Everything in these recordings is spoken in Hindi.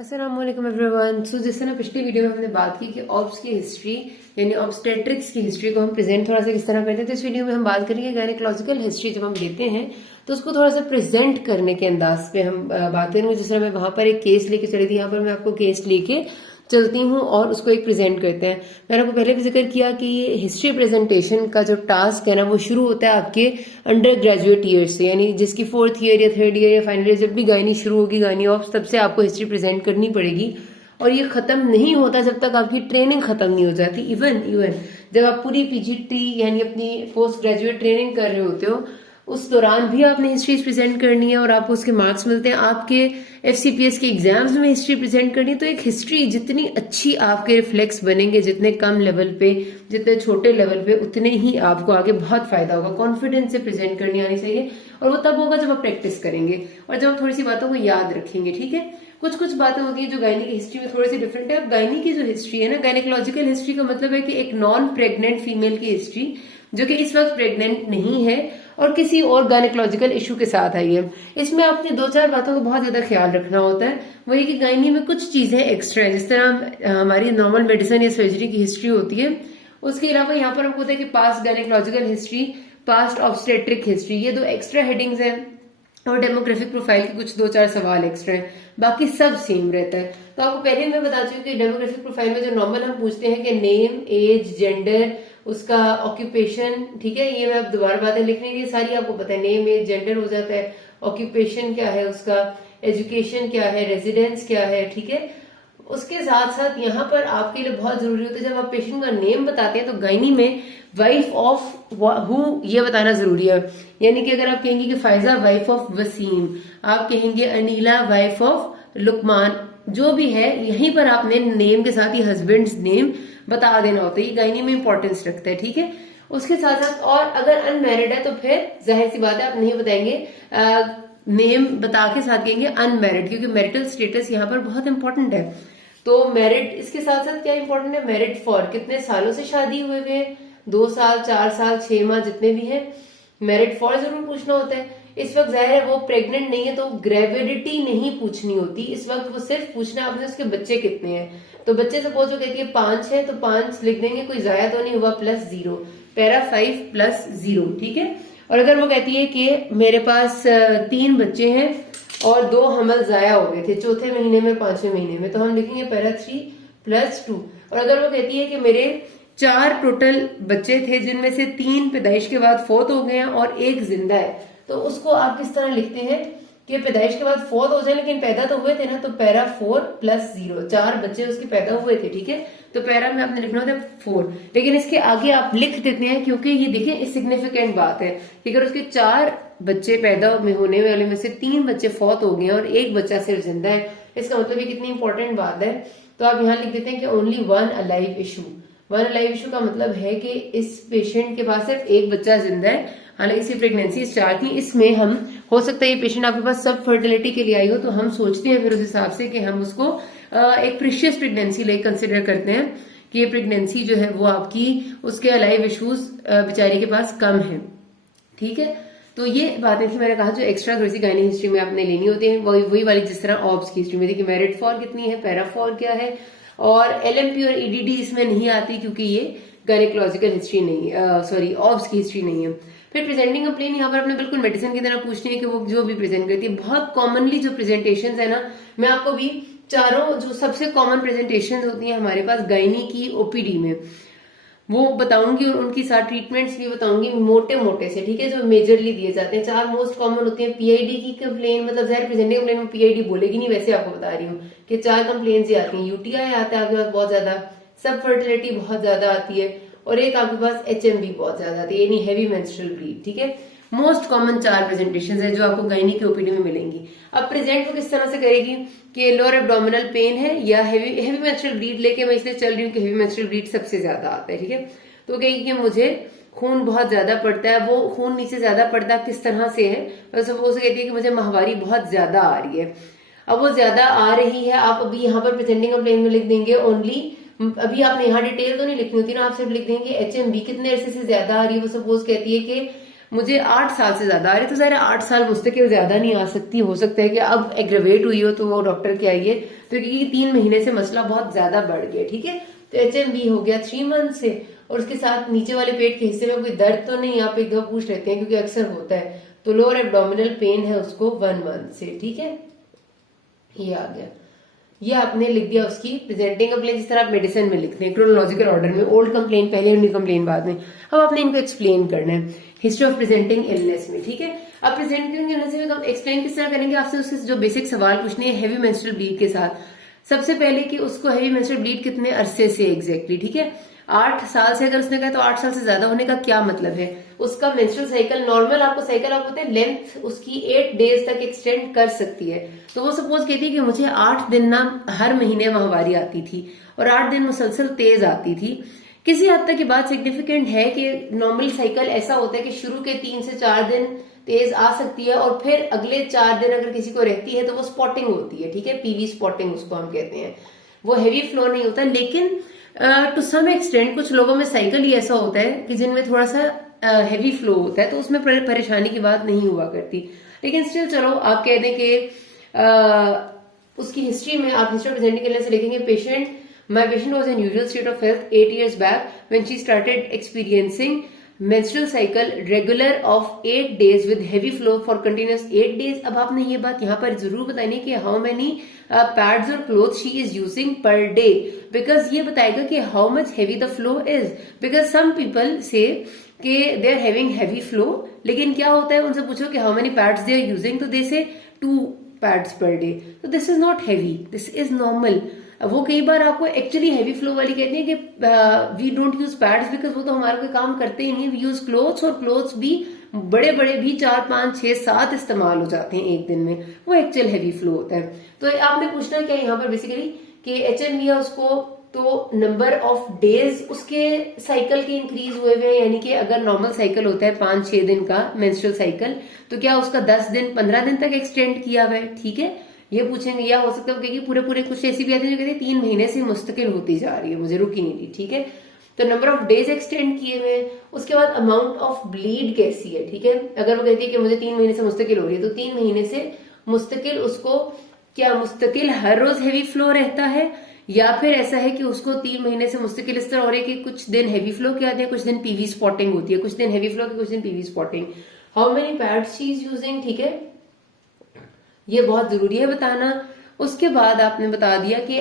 अस्सलामुअलैकुम एवरीवन। सो जिस तरह पिछली वीडियो में हमने बात की कि ऑब्स की हिस्ट्री यानी ऑब्स्टेट्रिक्स की हिस्ट्री को हम प्रेजेंट थोड़ा सा किस तरह करते हैं, तो इस वीडियो में हम बात करेंगे गायनेकोलॉजिकल हिस्ट्री जब हम लेते हैं तो उसको थोड़ा सा प्रेजेंट करने के अंदाज पे हम बात करेंगे। जिस तरह मैं वहां पर एक केस लेके चली थी, यहाँ पर मैं आपको केस लेके चलती हूँ और उसको एक प्रेजेंट करते हैं। मैंने आपको पहले भी जिक्र किया कि ये हिस्ट्री प्रेजेंटेशन का जो टास्क है ना, वो शुरू होता है आपके अंडर ग्रेजुएट ईयर से, यानी जिसकी 4th ईयर या 3rd ईयर या फाइनल ईयर जब भी गायनी शुरू होगी, गायनी ऑफ, तब से आपको हिस्ट्री प्रेजेंट करनी पड़ेगी। और ये खत्म नहीं होता जब तक आपकी ट्रेनिंग खत्म नहीं हो जाती। इवन जब आप पूरी पीजीटी यानी अपनी पोस्ट ग्रेजुएट ट्रेनिंग कर रहे होते हो, उस दौरान भी आपने हिस्ट्री प्रेजेंट करनी है और आपको उसके मार्क्स मिलते हैं। आपके एफसीपीएस के एग्जाम्स में हिस्ट्री प्रेजेंट करनी है। तो एक हिस्ट्री जितनी अच्छी आपके रिफ्लेक्स बनेंगे, जितने कम लेवल पे, जितने छोटे लेवल पे, उतने ही आपको आगे बहुत फायदा होगा। कॉन्फिडेंस से प्रेजेंट करनी आनी चाहिए और वो तब होगा जब आप प्रैक्टिस करेंगे और जब आप थोड़ी सी बातों को याद रखेंगे। ठीक है, कुछ कुछ बातें होती है जो गायनी की हिस्ट्री में थोड़ी सी डिफरेंट है। अब गायनी की जो हिस्ट्री है ना, गायनेकोलॉजिकल हिस्ट्री का मतलब है कि एक नॉन प्रेग्नेंट फीमेल की हिस्ट्री जो कि इस वक्त प्रेग्नेंट नहीं है और किसी और गायनेकोलॉजिकल इशू के साथ आई है। इसमें आपने 2-4 बातों का बहुत ज्यादा ख्याल रखना होता है। वही कि गायनी में कुछ चीजें एक्स्ट्रा है, जिस तरह हमारी नॉर्मल मेडिसिन या सर्जरी की हिस्ट्री होती है, उसके अलावा यहाँ पर हमको होता है कि past gynaecological history, past obstetric history, ये 2 एक्स्ट्रा हेडिंग्स हैं। और डेमोग्राफिक प्रोफाइल के कुछ 2-4 सवाल एक्स्ट्रा हैं, बाकी सब सेम रहता है। तो आपको पहले मैं बता चुकी हूँ कि डेमोग्राफिक प्रोफाइल में जो नॉर्मल हम पूछते हैं कि नेम, एज, जेंडर, उसका ऑक्यूपेशन, ठीक है, ये मैं अब दोबारा बातें लिखने की सारी आपको पता है। नेम, एज, जेंडर हो जाता है, ऑक्यूपेशन क्या है उसका, एजुकेशन क्या है, रेजिडेंस क्या है, ठीक है। उसके साथ साथ यहाँ पर आपके लिए बहुत जरूरी होता है, जब आप पेशेंट का नेम बताते हैं तो गायनी में वाइफ ऑफ हु ये बताना जरूरी है। यानी कि अगर आप कहेंगे कि फायजा वाइफ ऑफ वसीम, आप कहेंगे अनीला वाइफ ऑफ लुकमान, जो भी है, यहीं पर आपने नेम के साथ ही हस्बैंड्स नेम बता देना होता है। ये गायनी में इंपॉर्टेंस रखता है। ठीक है, उसके साथ साथ और अगर अनमैरिड है तो फिर जाहिर सी बात है आप नहीं बताएंगे, नेम बता के साथ कहेंगे अनमैरिड, क्योंकि मैरिटल स्टेटस यहाँ पर बहुत इंपॉर्टेंट है। तो मैरिड, इसके साथ साथ क्या इंपॉर्टेंट है, मैरिड फॉर, कितने सालों से शादी हुए हुए हैं, 2 साल, 4 साल, 6 माह, जितने भी हैं, मैरिड फॉर जरूर पूछना होता है। इस वक्त जाहिर है वो प्रेग्नेंट नहीं है तो ग्रेविडिटी नहीं पूछनी होती। इस वक्त वो सिर्फ पूछना आपने उसके बच्चे कितने हैं। तो बच्चे सपोज वो कहती है 5 है तो 5 लिख देंगे, कोई जाया तो नहीं हुआ, +0, पैरा 5 + 0, ठीक है। और अगर वो कहती है कि मेरे पास 3 बच्चे हैं और 2 हमल जाया हो गए थे 4थे महीने में, 5वें महीने में, तो हम लिखेंगे पैरा 3 + 2। और अगर वो कहती है कि मेरे 4 टोटल बच्चे थे जिनमें से 3 पैदाइश के बाद फौत हो गए हैं और 1 जिंदा है, तो उसको आप किस तरह लिखते हैं कि पैदाइश के बाद फौत हो जाए लेकिन पैदा तो हुए थे ना, तो पैरा 4 + 0, 4 बच्चे उसके पैदा हुए थे। ठीक है, तो पैरा में आपने लिखना होता है 4, लेकिन इसके आगे आप लिख देते हैं क्योंकि ये देखिए सिग्निफिकेंट बात है कि अगर उसके 4 बच्चे पैदा में होने वाले में से 3 बच्चे फौत हो गए और 1 बच्चा सिर्फ जिंदा है, इसका मतलब ये कितनी इंपॉर्टेंट बात है। तो आप यहाँ लिख देते हैं कि only 1 alive issue. 1 alive issue का मतलब है कि इस पेशेंट के पास सिर्फ 1 बच्चा जिंदा है, हालांकि इसकी प्रेगनेंसी 4 थी। इसमें हम, हो सकता है ये पेशेंट आपके पास सब फर्टिलिटी के लिए आई हो, तो हम सोचते हैं फिर उस हिसाब से कि हम उसको एक प्रीशियस प्रेगनेंसी लाइक कंसिडर करते हैं कि ये प्रेगनेंसी जो है वो आपकी, उसके अलाइव इशूज बेचारी के पास कम है। ठीक है, तो ये बातें थी, मैंने कहा जो एक्स्ट्रा थोड़ी सी गायनी हिस्ट्री में आपने लेनी होती है, वही वाली जिस तरह ऑब्स की हिस्ट्री में थी कि मैरिड फॉर कितनी है, पैरा फॉर क्या है, और एलएमपी और ईडीडी इसमें नहीं आती क्योंकि ये गायनेकोलॉजिकल हिस्ट्री नहीं, सॉरी ऑब्स की हिस्ट्री नहीं है। फिर प्रेजेंटिंग कंप्लेन यहाँ पर आपने बिल्कुल मेडिसिन की तरह पूछनी है कि वो जो भी प्रेजेंट करती है। बहुत कॉमनली जो प्रेजेंटेशन है ना, मैं आपको भी चारों जो सबसे कॉमन प्रेजेंटेशन होती है हमारे पास गायनी की ओपीडी में, वो बताऊंगी और उनकी साथ ट्रीटमेंट्स भी बताऊंगी मोटे मोटे से। ठीक है, जो मेजरली दिए जाते हैं 4 मोस्ट कॉमन होती है। पीआईडी की कंप्लेन, मतलब जाहिर प्रेजेंटिंग कंप्लेन में पीआईडी बोलेगी नहीं, वैसे आपको बता रही हूँ कि 4 कंप्लेन ही आती हैं। यूटीआई आता है आपके पास बहुत ज्यादा, सब फर्टिलिटी बहुत ज्यादा आती है, और एक आपके पास एचएमवी बहुत ज्यादा आती है, यानी हैवी मेंस्ट्रुअल ब्लीड। ठीक है, मोस्ट कॉमन 4 प्रेजेंटेशन है जो आपको गायनी की ओपीडी में मिलेंगी। अब प्रेजेंट वो किस तरह से करेगी कि लोअर एब्डोमिनल पेन है या हैवी मेंस्ट्रुअल ब्लीड लेके, मैं इसलिए चल रही हूँ कि हैवी मेंस्ट्रुअल ब्लीड सबसे ज्यादा आता है। ठीक है, तो कहेगी कि मुझे खून बहुत ज्यादा पड़ता है, वो खून नीचे ज्यादा पड़ता किस तरह से है, तो वो कहती है कि मुझे माहवारी बहुत ज्यादा आ रही है। अब वो ज्यादा आ रही है, आप अभी यहाँ पर प्रेजेंटिंग कंप्लेन में लिख देंगे ओनली, अभी आपने यहाँ डिटेल तो नहीं लिखनी होती ना, आप सिर्फ लिख देंगे एचएमबी कितने अरसे से ज्यादा आ रही है। वो सपोज कहती है कि मुझे 8 साल से ज्यादा आ रही, तो ज़रा 8 साल मुस्तकिल ज्यादा नहीं आ सकती, हो सकता है कि अब एग्रेवेट हुई हो तो वो डॉक्टर के आइए, तो क्योंकि 3 महीने से मसला बहुत ज्यादा बढ़ गया। ठीक है, तो HMV हो गया 3 मंथ से, और उसके साथ नीचे वाले पेट के हिस्से में कोई दर्द तो नहीं, आप एक दफा पूछ लेते हैं क्योंकि अक्सर होता है। तो लोअर एब्डोमिनल पेन है उसको 1 मंथ से। ठीक है, ये आ गया, ये आपने लिख दिया उसकी प्रेजेंटिंग कंप्लेन, जिस तरह आप मेडिसिन में लिखते हैं क्रोनोलॉजिकल ऑर्डर में, ओल्ड कंप्लेन पहले, न्यू कंप्लेन बाद में। अब आपने इनको एक्सप्लेन करना है हिस्ट्री ऑफ प्रेजेंटिंग इलनेस में। ठीक है, अब प्रेजेंटिंग इलनेस में हम एक्सप्लेन किस तरह करेंगे, आपसे उसके जो बेसिक सवाल पूछने हैं हेवी मेंस्ट्रुअल ब्लीड के साथ। सबसे पहले कि उसको हेवी मेंस्ट्रुअल ब्लीड कितने अरसे से एग्जैक्टली, ठीक है, 8 साल से अगर उसने कहा तो 8 साल से ज्यादा होने का क्या मतलब है। उसका मेंस्ट्रुअल साइकिल नॉर्मल आपको साइकिल आप होते हैं लेंथ उसकी 8 डेज तक एक्सटेंड कर सकती है। तो वो सपोज कहती है कि मुझे 8 दिन ना हर महीने माहवारी आती थी और 8 दिन मुसलसल तेज आती थी। किसी हद तक की बात सिग्निफिकेंट है कि नॉर्मल साइकिल ऐसा होता है कि शुरू के 3 से 4 दिन तेज आ सकती है और फिर अगले 4 दिन अगर किसी को रहती है तो वो स्पॉटिंग होती है। ठीक है, पीवी स्पॉटिंग उसको हम कहते हैं। वो हैवी फ्लो नहीं होता, लेकिन टू सम एक्सटेंट कुछ लोगों में साइकिल ही ऐसा होता है कि जिनमें थोड़ा सा हैवी फ्लो होता है, तो उसमें परेशानी की बात नहीं हुआ करती। लेकिन स्टिल चलो आप कह दें कि उसकी हिस्ट्री में आप हिस्ट्री प्रेजेंटिंग करने से लिखेंगे patient My patient was in usual state of health 8 years back when she started experiencing menstrual cycle regular of 8 days with heavy flow for continuous 8 days. अब आपने ये बात यहाँ पर जरूर बतानी कि how many pads or clothes she is using per day, because ये बताएगा कि how much heavy the flow is, because some people say कि they are having heavy flow, लेकिन क्या होता है उनसे पूछो कि how many pads they are using, तो they say 2 pads per day. So this is not heavy, this is normal. वो कई बार आपको एक्चुअली हैवी फ्लो वाली कहती है कि we don't use pads because वो तो हमारा कोई काम करते ही नहीं, वी यूज क्लोथ्स, और क्लोथ्स भी बड़े बड़े भी 4, 5, 6, 7 इस्तेमाल हो जाते हैं एक दिन में, वो एक्चुअल हैवी फ्लो होता है। तो आपने पूछना क्या यहाँ पर बेसिकली कि HMV है उसको, तो नंबर ऑफ डेज उसके साइकिल के इंक्रीज हुए हुए हैं, यानी कि अगर नॉर्मल साइकिल होता है 5-6 दिन का मेंस्ट्रुअल साइकिल, तो क्या उसका 10 दिन 15 दिन तक एक्सटेंड किया हुआ है। ठीक है, ये पूछेंगे, या हो सकता है कि पूरे पूरे कुछ ऐसी भी आती है जो कहती है 3 महीने से मुस्तकिल होती जा रही है, मुझे रुकी नहीं रही। ठीक है, तो नंबर ऑफ डेज एक्सटेंड किए हुए। उसके बाद अमाउंट ऑफ ब्लीड कैसी है। ठीक है, अगर वो कहती है कि मुझे 3 महीने से मुस्तकिल हो रही है, तो 3 महीने से मुस्तकिल उसको क्या मुस्तकिल हर रोज हैवी फ्लो रहता है, या फिर ऐसा है कि उसको 3 महीने से मुस्तकिल इस तरह हो रहा है कि कुछ दिन हैवी फ्लो के आते हैं, कुछ दिन पीवी स्पॉटिंग होती है, कुछ दिन हैवी फ्लो की, कुछ दिन PV spotting. How many pads she is using, ठीक है, ये बहुत जरूरी है बताना। उसके बाद आपने बता दिया कि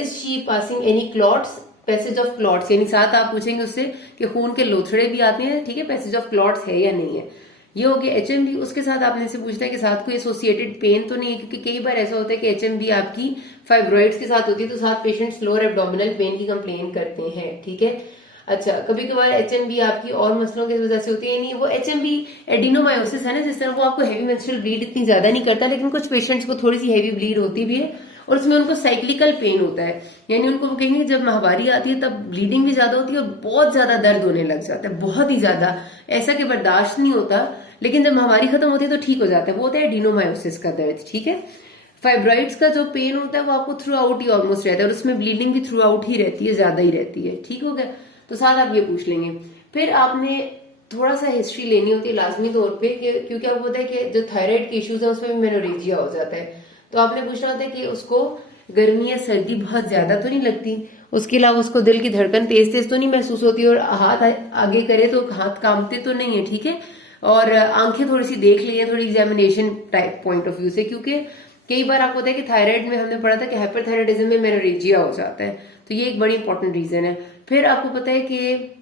is she passing any clots, passage of clots, यानी साथ आप पूछेंगे उससे कि खून के लोथड़े भी आते हैं। ठीक है, पैसेज ऑफ क्लॉट्स है या नहीं है, ये हो गया HMV। उसके साथ आपने से पूछना है कि साथ कोई एसोसिएटेड पेन तो नहीं है, क्योंकि कई बार ऐसा होता है कि HMV आपकी फाइब्रॉइड्स के साथ होती है, तो साथ पेशेंट्स लोअर एब्डोमिनल पेन की कंप्लेन करते हैं। ठीक है, अच्छा, कभी कभार HMV आपकी और मसलों की वजह से होती है, नहीं वो HMV एडिनोमायोसिस है ना, जिस तरह वो आपको हैवी मेंस्ट्रुअल ब्लीड इतनी ज्यादा नहीं करता, लेकिन कुछ पेशेंट्स को थोड़ी सी हैवी ब्लीड होती भी है और उसमें उनको साइक्लिकल पेन होता है, यानी उनको वो कहेंगे जब माहवारी आती है तब ब्लीडिंग भी ज्यादा होती है और बहुत ज्यादा दर्द होने लग जाता है, बहुत ही ज्यादा, ऐसा कि बर्दाश्त नहीं होता, लेकिन जब माहवारी खत्म होती है तो ठीक हो जाता है, वो होता है एडिनोमायोसिस का दर्द। ठीक है, फाइब्रॉइड्स का जो पेन होता है वो आपको थ्रू आउट ही ऑलमोस्ट रहता है और उसमें ब्लीडिंग भी थ्रू आउट ही रहती है, ज्यादा ही रहती है। ठीक हो गया, तो साथ आप ये पूछ लेंगे। फिर आपने थोड़ा सा हिस्ट्री लेनी होती है लाजमी तौर पे, क्योंकि आपको पता है कि जो थायराइड के इश्यूज है उसमें भी मेनोरेजिया हो जाता है, तो आपने पूछना होता है कि उसको गर्मी या सर्दी बहुत ज्यादा तो नहीं लगती, उसके अलावा उसको दिल की धड़कन तेज तेज तो नहीं महसूस होती, और हाथ आगे करे तो हाथ कांपते तो नहीं है। ठीक है, और आंखें थोड़ी सी देख ली है थोड़ी examination type point of view से, क्योंकि कई बार आपको होता है कि थायराइड में हमने पढ़ा था कि हाइपरथायराइडिज्म में मेनोरेजिया हो जाता है, तो ये एक बड़ी इंपॉर्टेंट रीजन है। फिर आपको पता है कि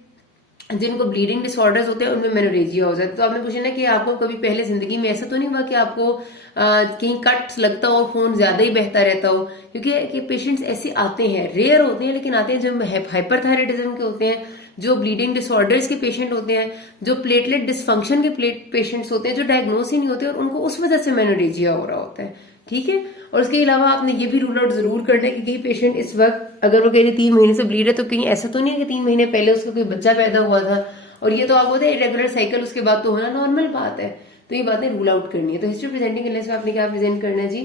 जिनको ब्लीडिंग डिसऑर्डर्स होते हैं उनमें मेनोरेजिया हो जाता है, तो आपने पूछा ना कि आपको कभी पहले जिंदगी में ऐसा तो नहीं हुआ कि आपको कहीं कट लगता हो, खून ज्यादा ही बहता रहता हो, क्योंकि पेशेंट्स ऐसे आते हैं, रेयर होते हैं लेकिन आते हैं, जो हाइपरथायराइडिज्म के होते हैं, जो ब्लीडिंग डिसऑर्डर्स के पेशेंट होते हैं, जो प्लेटलेट डिसफंक्शन के पेशेंट्स होते हैं, जो डायग्नोस ही नहीं होते और उनको उस वजह से मेनोरेजिया हो रहा होता है। ठीक है, और उसके अलावा आपने ये भी रूल आउट जरूर करना है कि कई पेशेंट इस वक्त अगर वो कह रहे 3 महीने से ब्लीड है, तो कहीं ऐसा तो नहीं है कि 3 महीने पहले उसका कोई बच्चा पैदा हुआ था, और ये तो आप बोलते हैं इरेगुलर साइकिल उसके बाद तो होना नॉर्मल बात है, तो ये बातें रूल आउट करनी है। तो हिस्ट्री प्रेजेंटिंग इलनेस में आपने क्या प्रेजेंट करना है जी,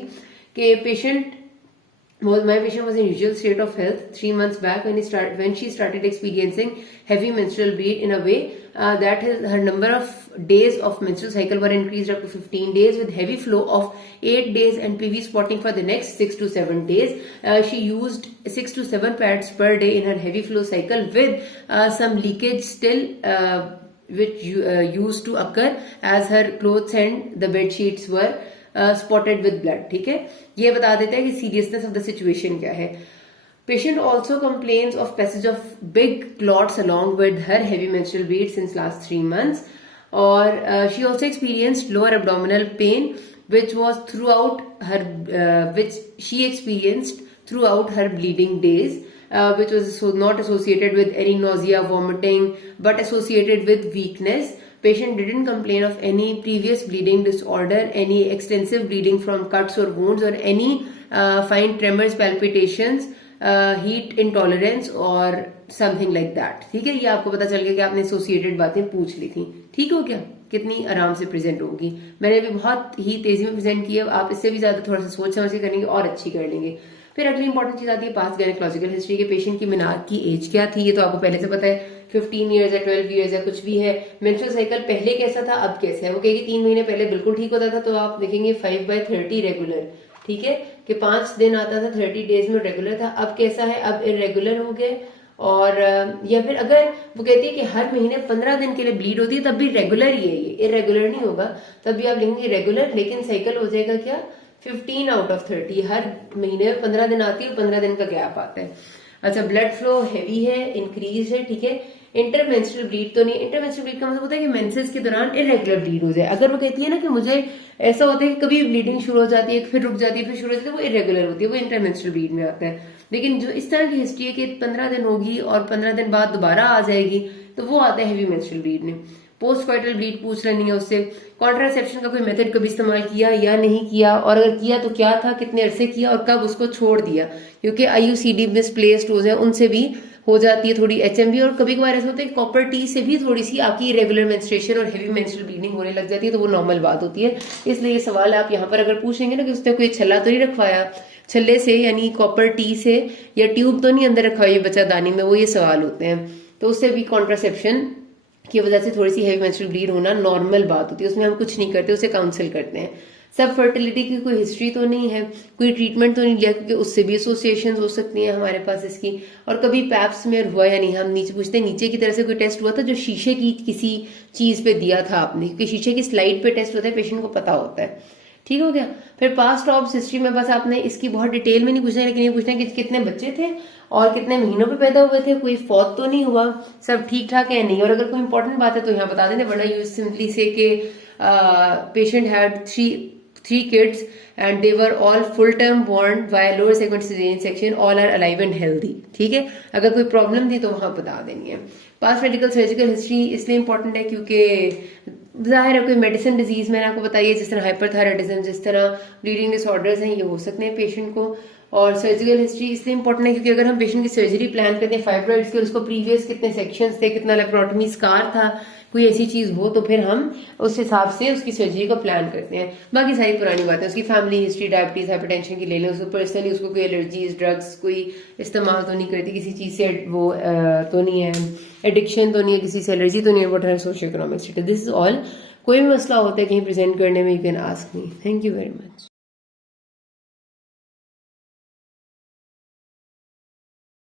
कि patient My patient was in usual state of health 3 months back when she started experiencing heavy menstrual bleed in a way that her number of days of menstrual cycle were increased up to 15 days with heavy flow of 8 days and PV spotting for the next 6 to 7 days. She used 6 to 7 pads per day in her heavy flow cycle with some leakage still which used to occur as her clothes and the bed sheets were spotted with blood. ठीक है, ये बता देता है कि सीरियसनेस ऑफ द सिचुएशन क्या है. Patient also complains of passage of big clots along with her heavy menstrual bleed since last 3 months. और शी ऑल्सो एक्सपीरियंस्ड लोअर एब्डोमिनल पेन which was throughout her which she experienced throughout her bleeding days, which was not associated with any nausea, vomiting, but associated with weakness. Patient didn't complain of any previous bleeding disorder, any extensive bleeding from cuts or wounds, or any fine tremors, palpitations, heat intolerance or something like that. ठीक है, ये आपको पता चल गया कि आपने एसोसिएटेड बातें पूछ ली थी. ठीक हो गया, कितनी आराम से प्रेजेंट होगी. मैंने भी बहुत ही तेजी में प्रेजेंट किया, आप इससे भी ज्यादा थोड़ा सा सोच समझ के करेंगे और अच्छी कर लेंगे. फिर अगली इंपॉर्टेंट चीज आती है पास्ट गायनेकोलॉजिकल हिस्ट्री के. पेशेंट की मिनार की एज क्या थी, ये तो आपको पहले से पता है, 15 ईयर्स या 12 ईयर्स या कुछ भी है. मेंस्ट्रुअल साइकिल पहले कैसा था, अब कैसा है. वो कहेगी 3 महीने पहले बिल्कुल ठीक होता था, तो आप देखेंगे 5/30 रेगुलर. ठीक है, कि 5 दिन आता था, 30 डेज में रेगुलर था. अब कैसा है, अब इरेगुलर हो गए. और या फिर अगर वो कहती है कि हर महीने 15 दिन के लिए ब्लीड होती है, तब भी रेगुलर ही है, ये इरेगुलर नहीं होगा. तब भी आप लिखेंगे रेगुलर, लेकिन साइकिल हो जाएगा क्या, 15 out of 30. हर महीने में 15 दिन आती है और 15 दिन का गैप आता है. अच्छा, ब्लड फ्लो हैवी है, इंक्रीज है. ठीक है, इंटरमेंस्ट्रुअल ब्लीड तो नहीं. इंटरमेंस्ट्रुअल ब्लीड का मतलब होता है कि मेंसेस के दौरान इरेगुलर ब्लीड हो जाए. अगर वो कहती है ना कि मुझे ऐसा होता है कि कभी ब्लीडिंग शुरू हो जाती है, फिर रुक जाती है, फिर शुरू हो जाती है, वो इरेगुलर होती है, वो इंटरमेंस्ट्रुअल ब्लीड में आता है. लेकिन जो इस तरह की हिस्ट्री है कि 15 दिन होगी और 15 दिन बाद दोबारा आ जाएगी, तो वो आता है हैवी मेंस्ट्रुअल ब्लीड में. पोस्ट कॉइटल ब्लीड पूछ लेनी है उससे. कॉन्ट्रासेप्शन का कोई मेथड कभी इस्तेमाल किया या नहीं किया, और अगर किया तो क्या था, कितने अरसे किया और कब उसको छोड़ दिया. क्योंकि IUCD मिसप्लेस्ड हो जाए, उनसे भी हो जाती है थोड़ी HMB. और कभी कभार ऐसा होता है कि कॉपर टी से भी थोड़ी सी आपकी रेगुलर मेंस्ट्रुएशन और हेवी मेंस्ट्रुअल ब्लीडिंग होने लग जाती है, तो वो नॉर्मल बात होती है. इसलिए ये सवाल आप यहाँ पर अगर पूछेंगे ना कि उसने कोई छल्ला तो नहीं रखवाया, छल्ले से यानी कॉपर टी से, या ट्यूब तो नहीं अंदर रखा हुआ ये बच्चादानी में, वो ये सवाल होते हैं. तो उससे भी कॉन्ट्रासेप्शन की वजह से थोड़ी सी हेवी मेंस्ट्रुअल ब्लीड होना नॉर्मल बात होती है, उसमें हम कुछ नहीं करते, उसे काउंसिल करते हैं. सब फर्टिलिटी की कोई हिस्ट्री तो नहीं है, कोई ट्रीटमेंट तो नहीं लिया, क्योंकि उससे भी एसोसिएशन हो सकती हैं हमारे पास इसकी. और कभी पैप्स में हुआ या नहीं, हम नीचे पूछते हैं नीचे की तरह से कोई टेस्ट हुआ था जो शीशे की किसी चीज पे दिया था आपने, क्योंकि शीशे की स्लाइड पे टेस्ट होता है, पेशेंट को पता होता है. ठीक हो गया. फिर पास्ट ऑब्स हिस्ट्री में बस आपने इसकी बहुत डिटेल में नहीं पूछना है, लेकिन ये पूछना है कि कितने बच्चे थे और कितने महीनों पे पैदा हुए थे, कोई फौत तो नहीं हुआ, सब ठीक ठाक है नहीं. और अगर कोई इंपॉर्टेंट बात है तो यहाँ बता देते, वरना यू सिंपली से के patient had three kids and they were all full term born via lower segment cesarean section, all are alive and healthy. ठीक है, अगर कोई प्रॉब्लम थी तो वहां बता देनी है. पास्ट मेडिकल सर्जिकल हिस्ट्री इसलिए इंपॉर्टेंट है क्योंकि जाहिर है कोई मेडिसिन डिजीज मैंने आपको बताइए, जिस तरह हाइपरथायराइडिज्म, जिस तरह ब्लीडिंग डिसऑर्डर्स हैं, ये हो सकते हैं पेशेंट को. और सर्जिकल हिस्ट्री इसलिए इंपॉर्टेंट है क्योंकि अगर हम पेशेंट की सर्जरी प्लान करते हैं फाइब्रॉइड्स के, उसको प्रीवियस कितने सेक्शंस थे, कितना लेप्रोटमी स्कार था, कोई ऐसी चीज हो, तो फिर हम उस हिसाब से उसकी सर्जरी को प्लान करते हैं. बाकी सारी पुरानी बातें, उसकी फैमिली हिस्ट्री, डायबिटीज, हाइपरटेंशन की ले लें, उसको पर्सनली उसको कोई एलर्जीज, ड्रग्स कोई इस्तेमाल तो नहीं करती, किसी चीज से वो तो नहीं है, एडिक्शन तो नहीं है, किसी से एलर्जी तो नहीं है, what are socio economic status. This is all. कोई भी मसला होता है कहीं प्रेजेंट करने में, you can ask me. Thank you very much.